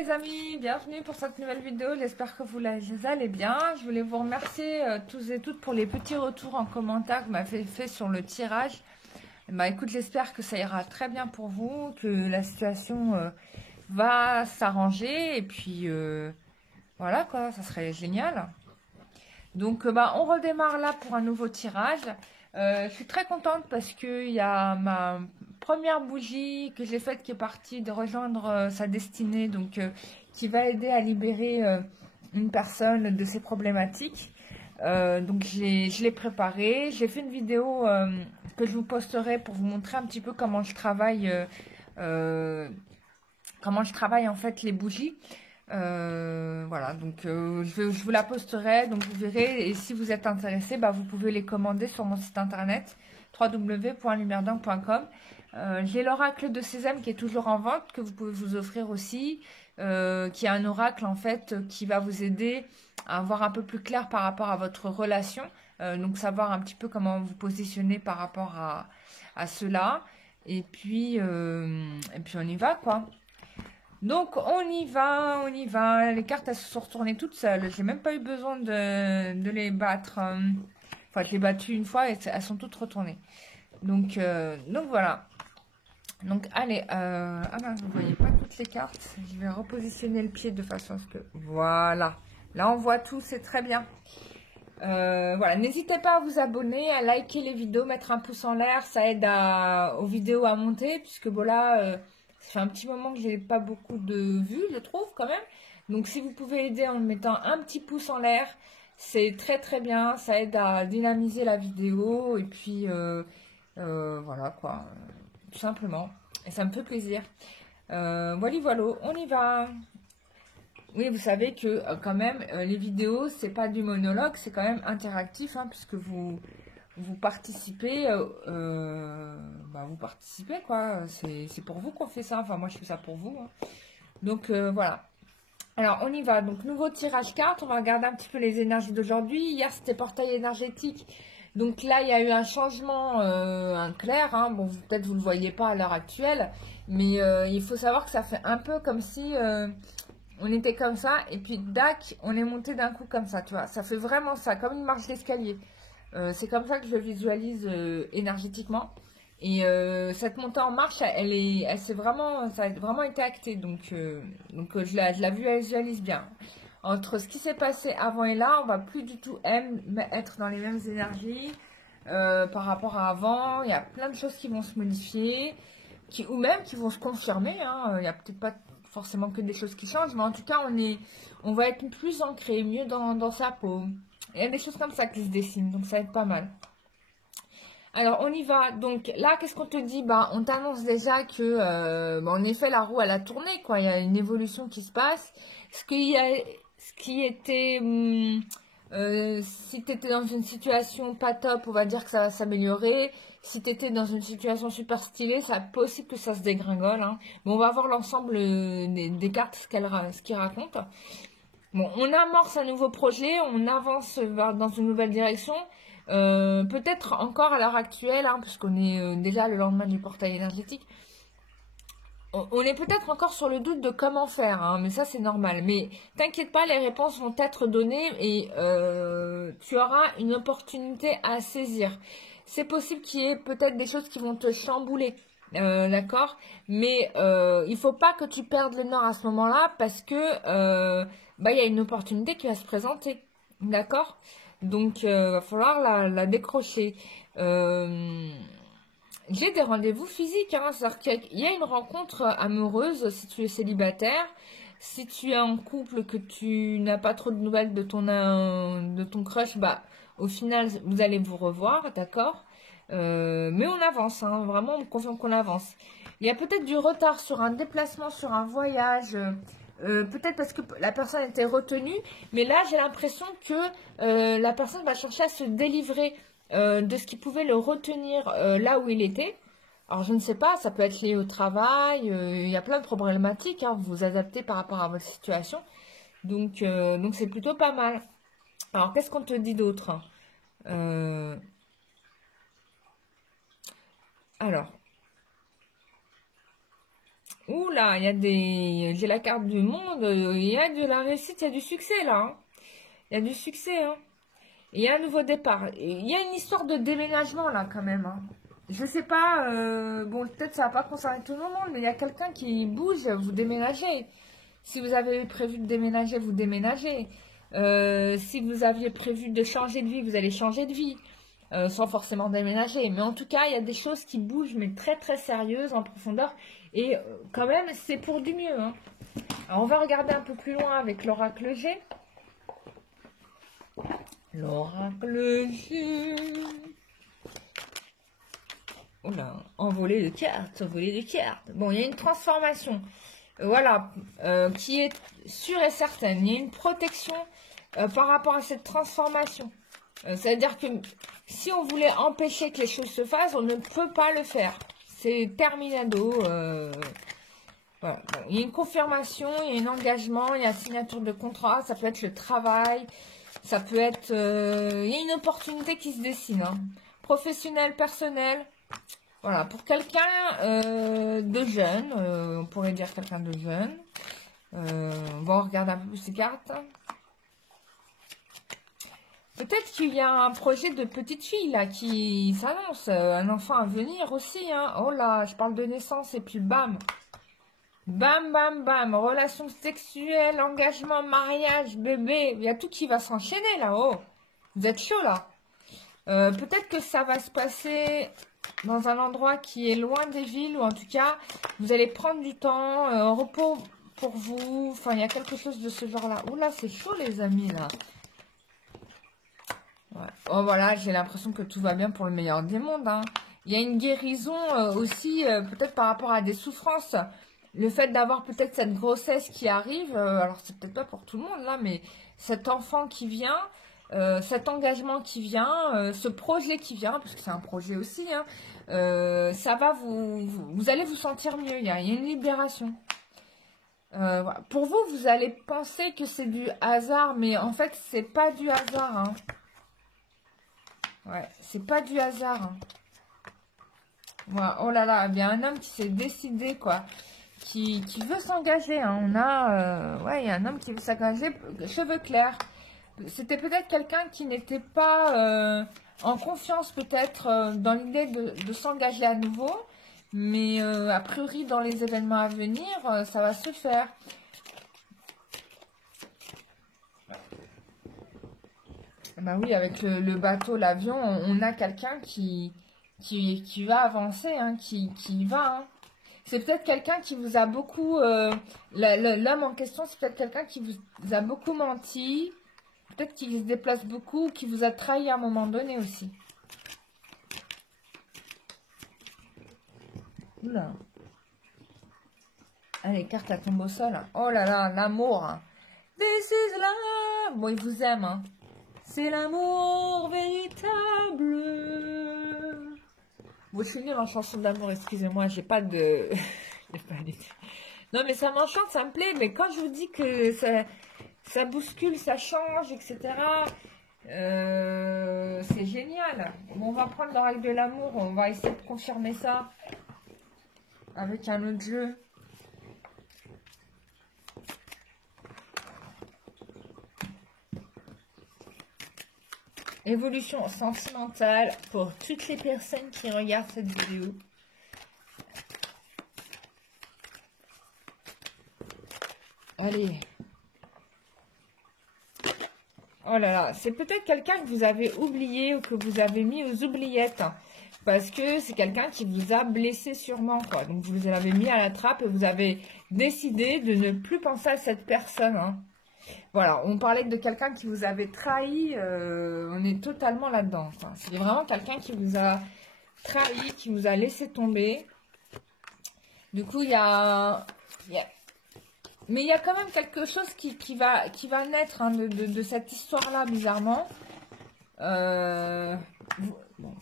les amis, bienvenue pour cette nouvelle vidéo, j'espère que vous allez bien. Je voulais vous remercier tous et toutes pour les petits retours en commentaire que vous m'avez fait sur le tirage. Bah écoute, j'espère que ça ira très bien pour vous, que la situation va s'arranger et puis voilà quoi, ça serait génial. Donc bah on redémarre là pour un nouveau tirage. Je suis très contente parce que il y a ma première bougie que j'ai faite qui est partie de rejoindre sa destinée, donc qui va aider à libérer une personne de ses problématiques. Donc je l'ai préparée, j'ai fait une vidéo que je vous posterai pour vous montrer un petit peu comment je travaille en fait les bougies. Voilà, donc je vous la posterai, donc vous verrez, et si vous êtes intéressé, bah, vous pouvez les commander sur mon site internet www.lumieredingue.com. J'ai l'oracle de Sésame qui est toujours en vente, que vous pouvez vous offrir aussi, qui est un oracle en fait qui va vous aider à voir un peu plus clair par rapport à votre relation, donc savoir un petit peu comment vous positionner par rapport à cela, et puis on y va quoi. Donc on y va, on y va. Les cartes elles se sont retournées toutes seules. J'ai même pas eu besoin de les battre. Enfin, je les ai battues une fois et elles sont toutes retournées. Donc voilà. Donc allez, ah ben vous voyez pas toutes les cartes. Je vais repositionner le pied de façon à ce que voilà. Là on voit tout, c'est très bien. Voilà, n'hésitez pas à vous abonner, à liker les vidéos, mettre un pouce en l'air, ça aide aux vidéos à monter, puisque bon là, ça fait un petit moment que j'ai pas beaucoup de vues, je trouve quand même. Donc si vous pouvez aider en mettant un petit pouce en l'air, c'est très très bien, ça aide à dynamiser la vidéo, et puis voilà quoi, tout simplement. Et ça me fait plaisir. Voilà, on y va. Oui, vous savez que quand même, les vidéos, c'est pas du monologue, c'est quand même interactif, hein, puisque vous participez, vous participez, quoi. C'est pour vous qu'on fait ça. Enfin, moi, je fais ça pour vous. Hein. Donc, voilà. Alors, on y va. Donc, nouveau tirage carte. On va regarder un petit peu les énergies d'aujourd'hui. Hier, c'était portail énergétique. Donc là, il y a eu un changement clair. Hein. Bon, peut-être vous le voyez pas à l'heure actuelle. Mais il faut savoir que ça fait un peu comme si... on était comme ça, et puis dac, on est monté d'un coup comme ça, tu vois. Ça fait vraiment ça, comme une marche d'escalier. C'est comme ça que je le visualise énergétiquement. Et cette montée en marche, ça a vraiment été acté. Donc je la visualise bien. Entre ce qui s'est passé avant et là, on va plus du tout être dans les mêmes énergies par rapport à avant. Il y a plein de choses qui vont se modifier, ou même qui vont se confirmer. Hein. Il n'y a peut-être pas forcément que des choses qui changent, mais en tout cas, on va être plus ancré, mieux dans sa peau. Il y a des choses comme ça qui se dessinent, donc ça va être pas mal. Alors, on y va. Donc là, qu'est-ce qu'on te dit? Bah, on t'annonce déjà que, en effet, la roue, elle a tourné, quoi. Il y a une évolution qui se passe. Ce qui était... si tu étais dans une situation pas top, on va dire que ça va s'améliorer. Si tu étais dans une situation super stylée, c'est possible que ça se dégringole. Hein. Bon, on va voir l'ensemble des cartes, ce qu'ils racontent. Bon, on amorce un nouveau projet, on avance dans une nouvelle direction. Peut-être encore à l'heure actuelle, hein, puisqu'on est déjà le lendemain du portail énergétique. On est peut-être encore sur le doute de comment faire, hein, mais ça c'est normal. Mais t'inquiète pas, les réponses vont être données et tu auras une opportunité à saisir. C'est possible qu'il y ait peut-être des choses qui vont te chambouler, d'accord? Mais il faut pas que tu perdes le nord à ce moment-là parce que il y a une opportunité qui va se présenter, d'accord? Donc va falloir la décrocher. J'ai des rendez-vous physiques, hein, c'est-à-dire qu'il y a une rencontre amoureuse si tu es célibataire, si tu es en couple, que tu n'as pas trop de nouvelles de ton crush, bah au final vous allez vous revoir, d'accord, mais on avance, hein, vraiment on confirme qu'on avance. Il y a peut-être du retard sur un déplacement, sur un voyage, peut-être parce que la personne était retenue, mais là j'ai l'impression que la personne va chercher à se délivrer de ce qui pouvait le retenir là où il était. Alors je ne sais pas, ça peut être lié au travail, il y a plein de problématiques, hein, vous vous adaptez par rapport à votre situation, donc c'est plutôt pas mal. Alors qu'est-ce qu'on te dit d'autre? Alors, Ouh là, il y a des... J'ai la carte du monde, il y a de la réussite, il y a du succès là. Hein. Il y a du succès, hein. Il y a un nouveau départ. Il y a une histoire de déménagement là quand même. Hein. Je sais pas, bon peut-être ça va pas concerner tout le monde, mais il y a quelqu'un qui bouge, vous déménagez. Si vous avez prévu de déménager, vous déménagez. Si vous aviez prévu de changer de vie, vous allez changer de vie. Sans forcément déménager. Mais en tout cas, il y a des choses qui bougent, mais très très sérieuses, en profondeur. Et quand même, c'est pour du mieux. Hein. Alors, on va regarder un peu plus loin avec l'oracle G. L'oracle G. Oula, envolée de cartes, envolée de cartes. Bon, il y a une transformation. Voilà, qui est sûre et certaine. Il y a une protection par rapport à cette transformation. C'est-à-dire que si on voulait empêcher que les choses se fassent, on ne peut pas le faire. C'est terminado. Voilà. Bon, il y a une confirmation, il y a un engagement, il y a une signature de contrat, ça peut être le travail, ça peut être... il y a une opportunité qui se dessine. Hein. Professionnel, personnel. Voilà, pour quelqu'un de jeune, on pourrait dire quelqu'un de jeune. On va regarder un peu plus ces cartes. Peut-être qu'il y a un projet de petite fille là qui s'annonce, un enfant à venir aussi. Hein. Oh là, je parle de naissance et puis bam. Bam, bam, bam. Relation sexuelle, engagement, mariage, bébé. Il y a tout qui va s'enchaîner là-haut. Vous êtes chaud là. Peut-être que ça va se passer dans un endroit qui est loin des villes. Ou en tout cas, vous allez prendre du temps, repos pour vous. Enfin, il y a quelque chose de ce genre là. Oula, c'est chaud les amis là. Ouais. Oh voilà, j'ai l'impression que tout va bien pour le meilleur des mondes. Hein. Il y a une guérison aussi, peut-être par rapport à des souffrances. Le fait d'avoir peut-être cette grossesse qui arrive, alors c'est peut-être pas pour tout le monde là, mais cet enfant qui vient, cet engagement qui vient, ce projet qui vient, parce que c'est un projet aussi, hein, ça va vous allez vous sentir mieux, il y a une libération. Voilà. Pour vous, vous allez penser que c'est du hasard, mais en fait, c'est pas du hasard. Hein. Ouais, c'est pas du hasard. Hein. Voilà. Oh là là, il y a un homme qui s'est décidé, quoi. Qui veut s'engager. Hein. On a... ouais, il y a un homme qui veut s'engager. Cheveux clairs. C'était peut-être quelqu'un qui n'était pas en confiance, peut-être, dans l'idée de s'engager à nouveau. Mais a priori, dans les événements à venir, ça va se faire. Bah oui, avec le bateau, l'avion, on a quelqu'un qui va avancer, hein, qui va. Hein. C'est peut-être quelqu'un qui vous a beaucoup... l'homme en question, c'est peut-être quelqu'un qui vous a beaucoup menti. Peut-être qu'il se déplace beaucoup, qui vous a trahi à un moment donné aussi. Oula. Allez, carte à tombe au sol. Oh là là, l'amour. This is love. Bon, il vous aime, hein. C'est l'amour véritable. Bon, je suis nulle en chanson d'amour, excusez-moi, j'ai pas de... Non, mais ça m'enchante, ça me plaît, mais quand je vous dis que ça bouscule, ça change, etc., c'est génial. Bon, on va prendre l'oracle de l'amour, on va essayer de confirmer ça avec un autre jeu. Évolution sentimentale pour toutes les personnes qui regardent cette vidéo. Allez. Oh là là, c'est peut-être quelqu'un que vous avez oublié ou que vous avez mis aux oubliettes. Parce que c'est quelqu'un qui vous a blessé sûrement, quoi. Donc vous l'avez mis à la trappe et vous avez décidé de ne plus penser à cette personne, hein. Voilà, on parlait de quelqu'un qui vous avait trahi, on est totalement là-dedans. C'est vraiment quelqu'un qui vous a trahi, qui vous a laissé tomber. Du coup, mais il y a quand même quelque chose qui va naître, hein, de cette histoire-là, bizarrement. Bon,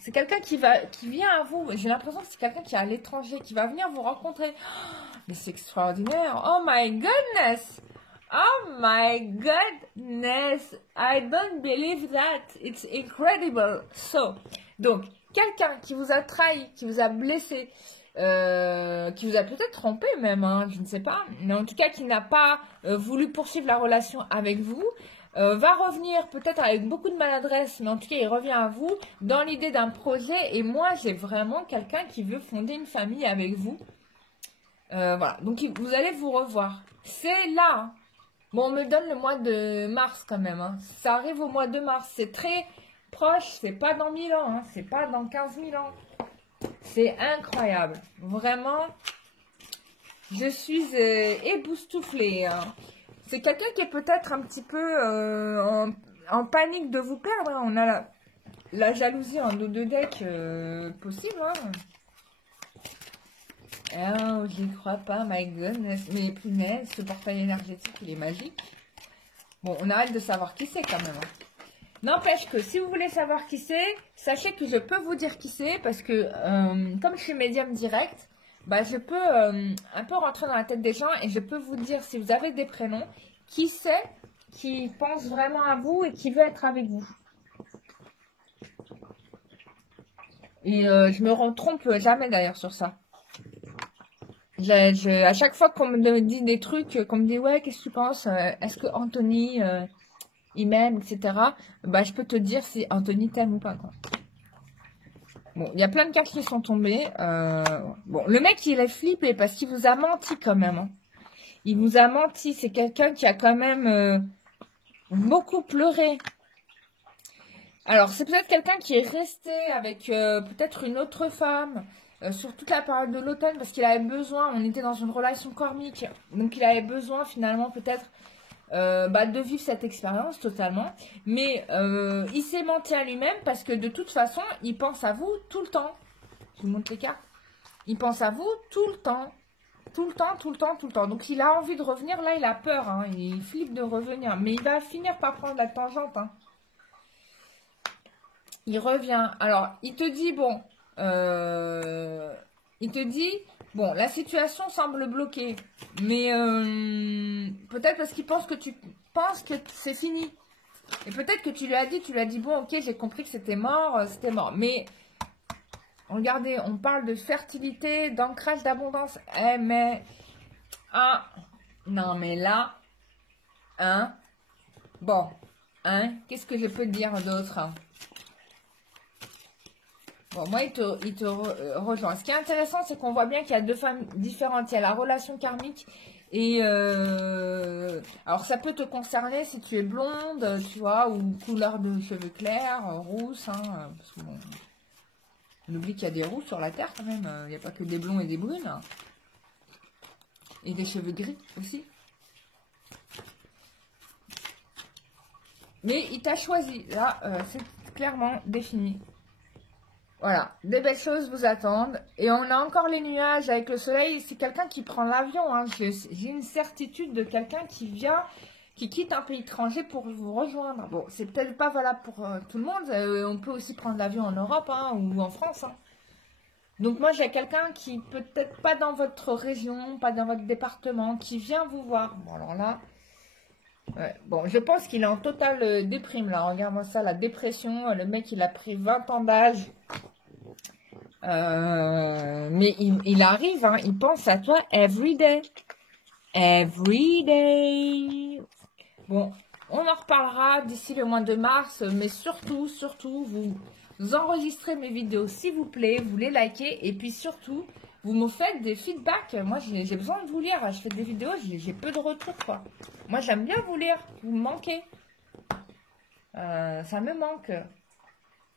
c'est quelqu'un qui vient à vous. J'ai l'impression que c'est quelqu'un qui est à l'étranger, qui va venir vous rencontrer. Oh, mais c'est extraordinaire. Oh my goodness! Oh my goodness, I don't believe that. It's incredible. So, donc, quelqu'un qui vous a trahi, qui vous a blessé, qui vous a peut-être trompé même, hein, je ne sais pas, mais en tout cas qui n'a pas voulu poursuivre la relation avec vous, va revenir peut-être avec beaucoup de maladresse, mais en tout cas il revient à vous dans l'idée d'un projet. Et moi j'ai vraiment quelqu'un qui veut fonder une famille avec vous. Voilà, donc vous allez vous revoir. C'est là, hein. Bon, on me donne le mois de mars quand même, hein. Ça arrive au mois de mars, c'est très proche, c'est pas dans 1000 ans, hein. C'est pas dans 15 000 ans. C'est incroyable, vraiment, je suis époustouflée, hein. C'est quelqu'un qui est peut-être un petit peu en panique de vous perdre, hein. On a la jalousie en dos de deck possible, hein. Oh, j'y crois pas, my goodness. Mais punaise, ce portail énergétique, il est magique. Bon, on arrête de savoir qui c'est quand même, hein. N'empêche que si vous voulez savoir qui c'est, sachez que je peux vous dire qui c'est parce que comme je suis médium direct, bah, je peux un peu rentrer dans la tête des gens et je peux vous dire si vous avez des prénoms, qui c'est qui pense vraiment à vous et qui veut être avec vous. Et je me trompe jamais d'ailleurs sur ça. À chaque fois qu'on me dit des trucs, qu'on me dit ouais, qu'est-ce que tu penses, est-ce que Anthony il m'aime, etc. Bah, je peux te dire si Anthony t'aime ou pas, quoi. Bon, il y a plein de cartes qui sont tombées. Bon, le mec, il est flippé parce qu'il vous a menti quand même, hein. Il vous a menti. C'est quelqu'un qui a quand même beaucoup pleuré. Alors, c'est peut-être quelqu'un qui est resté avec peut-être une autre femme sur toute la période de l'automne parce qu'il avait besoin, on était dans une relation karmique, donc il avait besoin finalement peut-être de vivre cette expérience totalement. Mais il s'est menti à lui-même parce que de toute façon, il pense à vous tout le temps. Je vous montre les cartes. Il pense à vous tout le temps. Tout le temps, tout le temps, tout le temps. Donc il a envie de revenir. Là, il a peur, hein. Il flippe de revenir. Mais il va finir par prendre la tangente, hein. Il revient. Alors, il te dit, bon, la situation semble bloquée. Mais peut-être parce qu'il pense que tu penses que c'est fini. Et peut-être que tu lui as dit, bon, ok, j'ai compris que c'était mort, c'était mort. Mais, regardez, on parle de fertilité, d'ancrage, d'abondance. Eh, mais, non, mais là, hein, bon, hein, qu'est-ce que je peux te dire d'autre, hein? Bon, moi, il te rejoint. Ce qui est intéressant, c'est qu'on voit bien qu'il y a deux femmes différentes. Il y a la relation karmique et... alors, ça peut te concerner si tu es blonde, tu vois, ou couleur de cheveux clairs, rousse, hein, parce que bon, on oublie qu'il y a des roux sur la Terre quand même. Il n'y a pas que des blonds et des brunes. Hein. Et des cheveux gris aussi. Mais il t'a choisi. Là, c'est clairement défini. Voilà, des belles choses vous attendent. Et on a encore les nuages avec le soleil. C'est quelqu'un qui prend l'avion, hein. J'ai une certitude de quelqu'un qui vient, qui quitte un pays étranger pour vous rejoindre. Bon, c'est peut-être pas valable pour tout le monde. On peut aussi prendre l'avion en Europe, hein, ou en France, hein. Donc moi, j'ai quelqu'un qui peut-être pas dans votre région, pas dans votre département, qui vient vous voir. Bon, alors là... Ouais. Bon, je pense qu'il est en totale déprime, là. Regarde-moi ça, la dépression. Le mec, il a pris 20 ans d'âge. Mais il arrive, hein, il pense à toi every day. Every day. Bon, on en reparlera d'ici le mois de mars. Mais surtout, vous enregistrez mes vidéos, s'il vous plaît. Vous les likez. Et puis surtout, vous me faites des feedbacks. Moi, j'ai besoin de vous lire. Je fais des vidéos, j'ai peu de retours, quoi. Moi, j'aime bien vous lire. Vous me manquez. Ça me manque.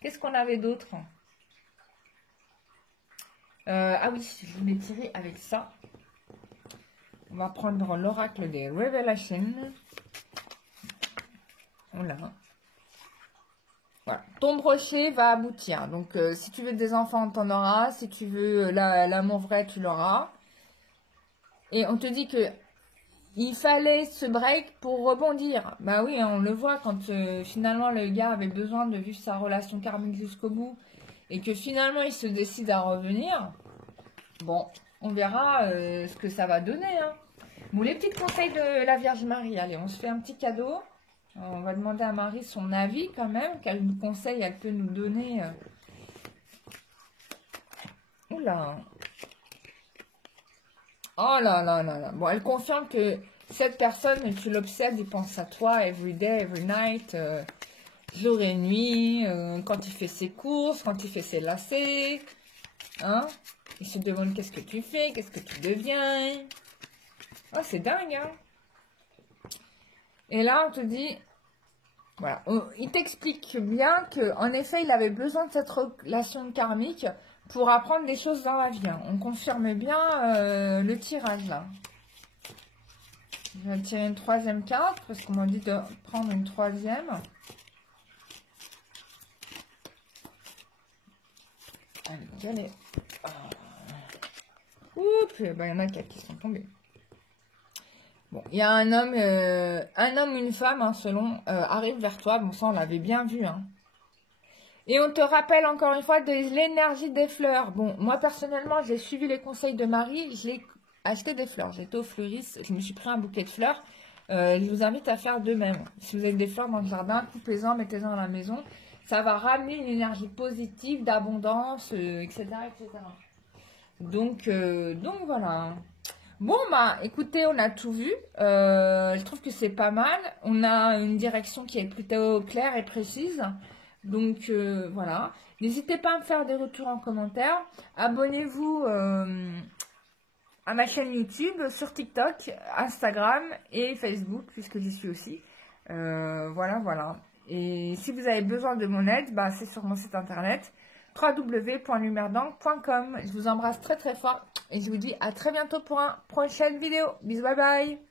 Qu'est-ce qu'on avait d'autre? Ah oui, je voulais tirer avec ça. On va prendre l'oracle des Revelations. Voilà. Voilà. Ton brochet va aboutir. Donc, si tu veux des enfants, t'en auras. Si tu veux l'amour vrai, tu l'auras. Et on te dit que il fallait ce break pour rebondir. Bah oui, on le voit quand finalement le gars avait besoin de vivre sa relation karmique jusqu'au bout. Et que finalement il se décide à revenir. Bon, on verra ce que ça va donner, hein. Bon, les petits conseils de la Vierge Marie. Allez, on se fait un petit cadeau. On va demander à Marie son avis quand même. Quel conseil elle peut nous donner. Oula. Oh là là là là. Bon, elle confirme que cette personne, tu l'obsèdes, il pense à toi every day, every night, jour et nuit, quand il fait ses courses, quand il fait ses lacets. Hein? Il se demande qu'est-ce que tu fais, qu'est-ce que tu deviens. Oh, c'est dingue, hein? Et là, on te dit, voilà, il t'explique bien que, en effet, il avait besoin de cette relation karmique pour apprendre des choses dans la vie. Hein. On confirme bien le tirage là. Je vais tirer une troisième carte parce qu'on m'a dit de prendre une troisième. Allez, allez. Oups, ben, il y en a 4 qui sont tombés. Bon, il y a un homme ou une femme, hein, selon, arrive vers toi. Bon, ça, on l'avait bien vu. Hein. Et on te rappelle encore une fois de l'énergie des fleurs. Bon, moi, personnellement, j'ai suivi les conseils de Marie. J'ai acheté des fleurs. J'étais au fleuriste. Je me suis pris un bouquet de fleurs. Je vous invite à faire de même. Si vous avez des fleurs dans le jardin, coupez-en, mettez-en à la maison. Ça va ramener une énergie positive, d'abondance, etc., etc. Donc voilà. Bon, bah, écoutez, on a tout vu. Je trouve que c'est pas mal. On a une direction qui est plutôt claire et précise. Donc, voilà. N'hésitez pas à me faire des retours en commentaire. Abonnez-vous à ma chaîne YouTube, sur TikTok, Instagram et Facebook, puisque j'y suis aussi. Voilà, voilà. Et si vous avez besoin de mon aide, bah, c'est sur mon site internet www.lumerdang.com. Je vous embrasse très très fort et je vous dis à très bientôt pour une prochaine vidéo. Bisous, bye bye.